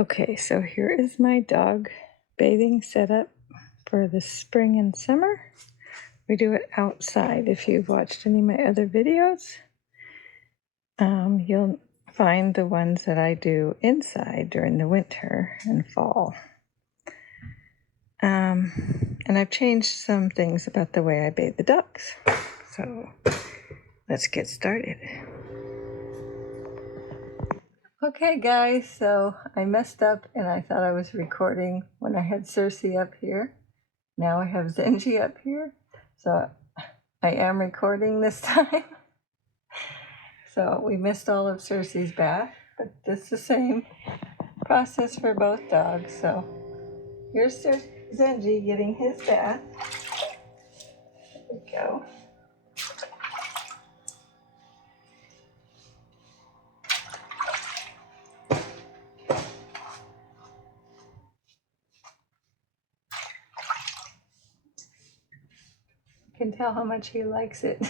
Okay, so here is my dog bathing setup for the spring and summer. We do it outside. If you've watched any of my other videos, you'll find the ones that I do inside during the winter and fall. And I've changed some things about the way I bathe the ducks. So let's get started. Okay guys, so I messed up and I thought I was recording when I had Cersei up here. Now I have Zenji up here. So I am recording this time. So we missed all of Cersei's bath, but it's the same process for both dogs. So here's Zenji getting his bath. There we go. You can tell how much he likes it.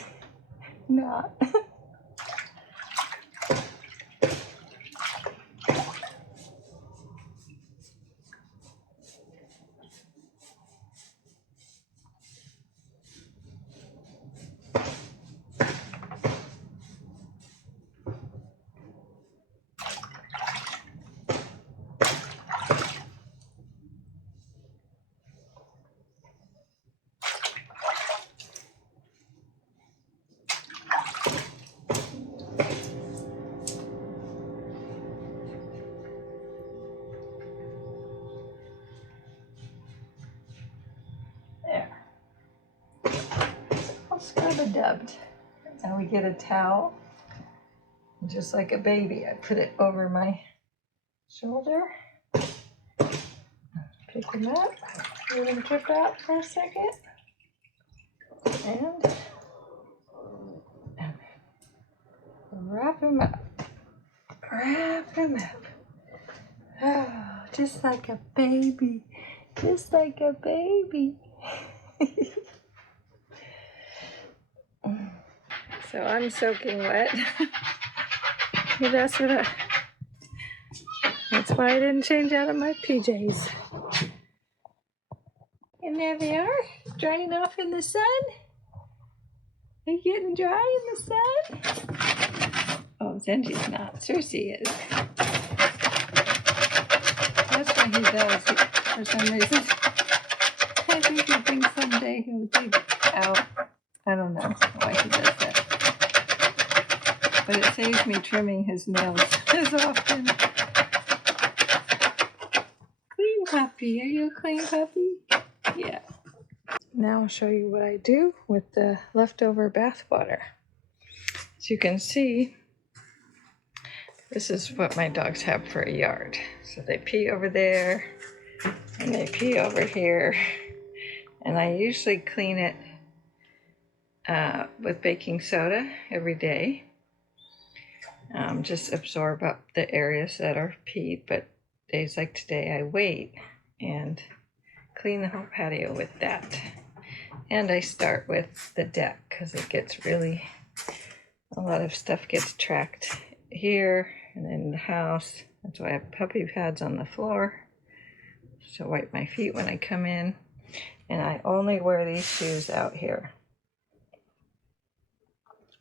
Not. There. I'll scrub-a-dubbed. Now we get a towel. Just like a baby, I put it over my shoulder. Pick him up. Let him drip out for a second. And wrap him up. Wrap him up. Oh, just like a baby. Just like a baby. So I'm soaking wet. That's why I didn't change out of my PJs. And there they are, drying off in the sun. Are you getting dry in the sun? Oh, Zenji's not. Cersei is. That's what he does for some reason. I think he thinks someday he'll dig out. I don't know why he does that. But it saves me trimming his nails as often. Clean puppy. Are you a clean puppy? Yeah. Now I'll show you what I do with the leftover bath water. As you can see, this is what my dogs have for a yard. So they pee over there, and they pee over here. And I usually clean it with baking soda every day. Just absorb up the areas that are peed, but days like today I wait and clean the whole patio with that. And I start with the deck because it gets really, a lot of stuff gets tracked here and in the house. That's why I have puppy pads on the floor to wipe my feet when I come in. And I only wear these shoes out here.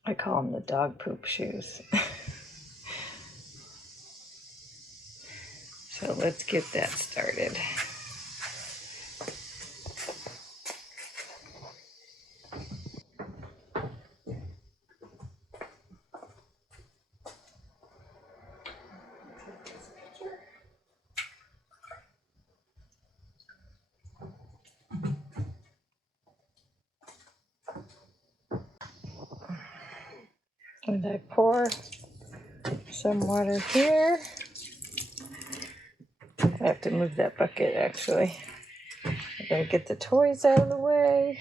I call them the dog poop shoes. So let's get that started. And I pour some water here. I have to move that bucket actually. I gotta get the toys out of the way.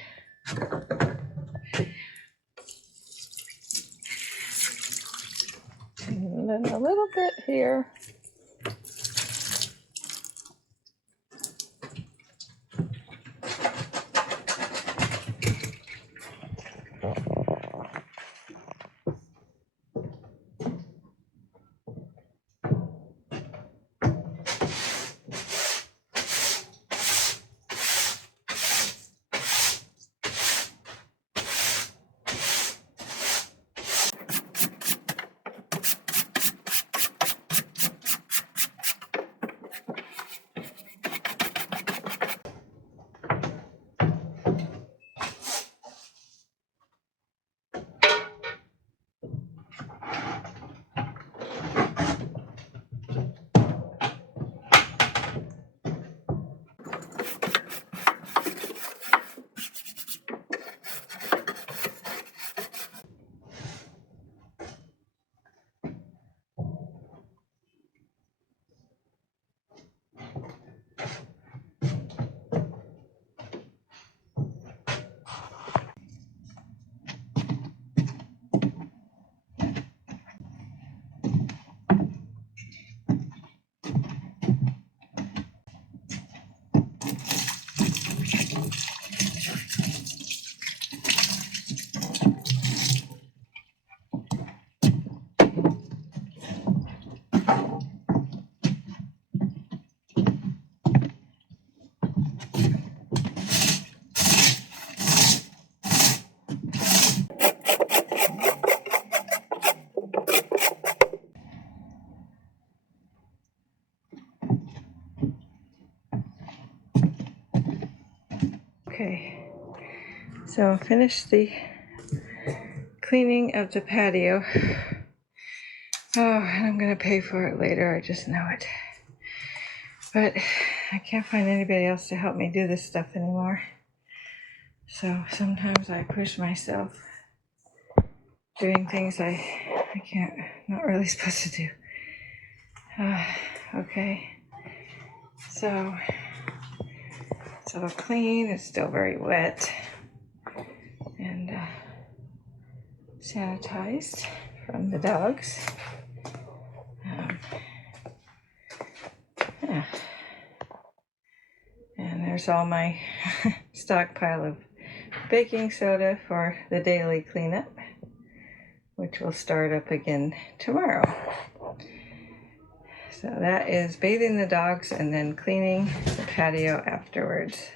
And then a little bit here. So finished the cleaning of the patio. Oh, and I'm gonna pay for it later, I just know it. But I can't find anybody else to help me do this stuff anymore. So sometimes I push myself doing things I can't, not really supposed to do. Okay, so it's all clean, it's still very wet and sanitized from the dogs. Yeah. And there's all my stockpile of baking soda for the daily cleanup, which will start up again tomorrow. So that is bathing the dogs and then cleaning the patio afterwards.